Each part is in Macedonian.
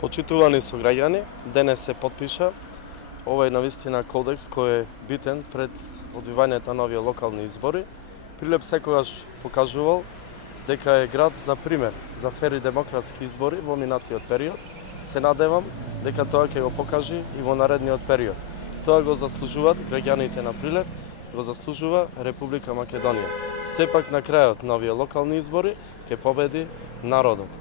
Почитувани сограѓани, денес се потпиша овој навистина кодекс кој е битен пред одвивањето на овие локални избори. Прилеп секогаш покажувал дека е град за пример за фер и демократски избори во минатиот период. Се надевам дека тоа ќе го покаже и во наредниот период. Тоа го заслужуваат граѓаните на Прилеп, го заслужува Република Македонија. Сепак на крајот на овие локални избори ќе победи народот.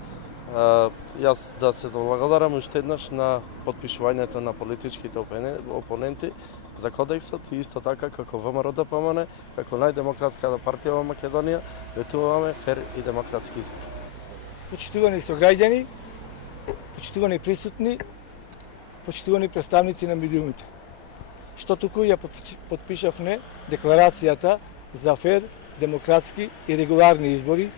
Јас да се заблагодарам уште еднаш на потпишувањето на политичките опоненти за кодексот и исто така како ВМРО ДПМН, како најдемократската партија во Македонија, ветуваме фер и демократски избори. Почитувани сограѓани, почитувани присутни, почитувани представници на медиумите. Што туку ја потпишавме декларацијата за фер, демократски и регуларни избори,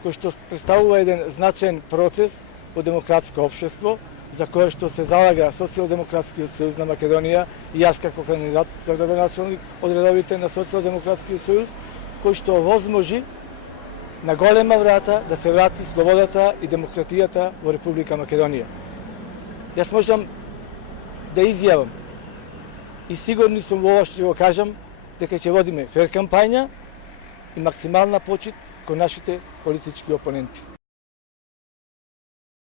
кој што представува еден значаен процес во демократско општество, за кое што се залага Социјалдемократскиот сојуз на Македонија и јас како кандидат за градоначалник од редовите на Социјалдемократскиот сојуз, кој што возможи на голема врата да се врати слободата и демократијата во Република Македонија. Јас можам да изјавам и сигурни сум во ова што го кажам дека ќе водиме фер кампања и максимална почит кон нашите политички опоненти.